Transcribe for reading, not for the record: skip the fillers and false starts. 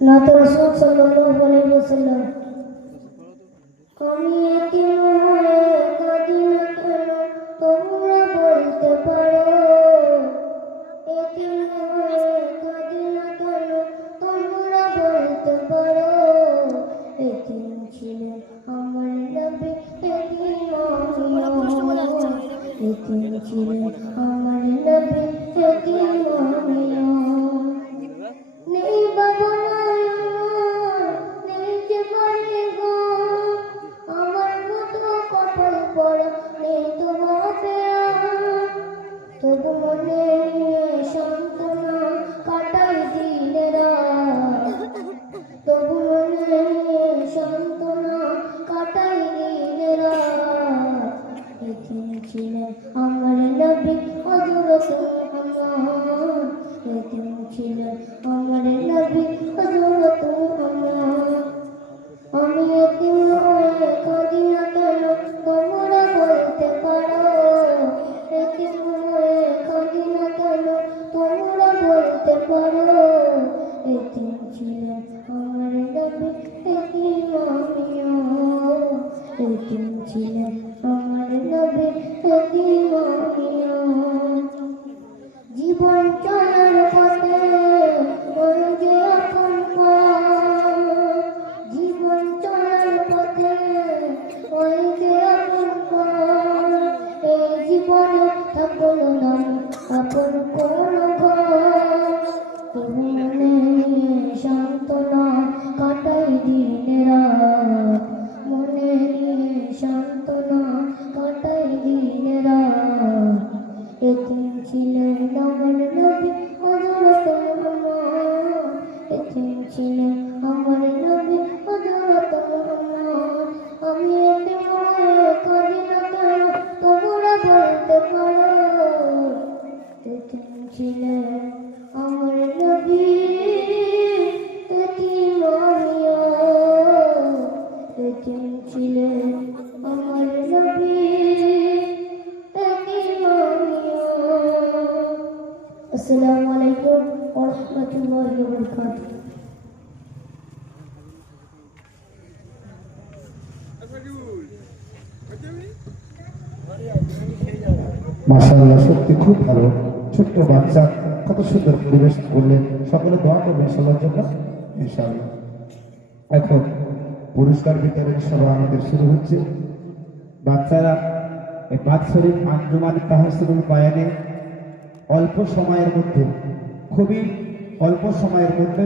নাত রাসূল সাল্লাল্লাহু আলাইহি ওয়াসাল্লাম আমি এতিম হয়ে কাঁদি না কেন তোমরা বলতে পারো এতিম হয়ে কাঁদি না কেন তোমরা বলতে পারো এতিম ছিলেন আমার নবী এতিম আমিও এতিম ছিলেন আমার নবী এতিম আমিও নেই বাবা নেই যে বাড়ি গো আমার মতো কপাল পড়া নেই তো বাবা তবু মনে নিয়ে সান্ত্বনা কাটাই দিনে রাত তবু মনে নিয়ে সান্ত্বনা কাটাই দিনে রাত এতিম ছিলেন আমার নবী হযরত মুহাম্মদ এতিম ছিলেন আমার নবী হযরত মুহাম্মদ আমি এতিম হয়ে কাঁদি না কেন তোমরা বলতে পারো এতিম হয়ে কাঁদি না কেন তোমরা বলতে পারো এতিম ছিলেন আমার নবী এতিম আমিও এতিম ছিলেন আমার নবী এতিম আমিও জীবন চলার পথে ওই যে আপন পথ জীবন চলার পথে ওই যে আপন পথ এই জীবনে থাকলো না আপন কোনো ঘর তবু মনে নিয়ে সান্ত্বনা কাটাই দিন রাত মনে নিয়ে সান্ত্বনা কাটাই দিন রাত এতিম ছিলেন আমার নবী হযরত মুহাম্মদ এতিম ছিলেন আমার নবী হযরত মুহাম্মদ আমি এতিম হয়ে কাঁদি না কেন তোমরা বলতে পারো এতিম ছিলেন আমার নবী এতিম আমিও এতিম ছিলেন আমার নবী আসসালামু আলাইকুম ওয়া রাহমাতুল্লাহি ওয়া বারাকাতুহু মাশাআল্লাহ সত্যি খুব ভালো ছোট্ট বাচ্চা কত সুন্দর পরিবেশ করলেন সকলে দোয়া করবেন সবার জন্য ইনশাআল্লাহ এখন পুরস্কার বিতরণ সভা আমাদের শুরু হচ্ছে বাচ্চারা এই বাৎসরিক আঞ্জুমানে তাহসিনুল বায়ানে অল্প সময়ের মধ্যে খুবই অল্প সময়ের মধ্যে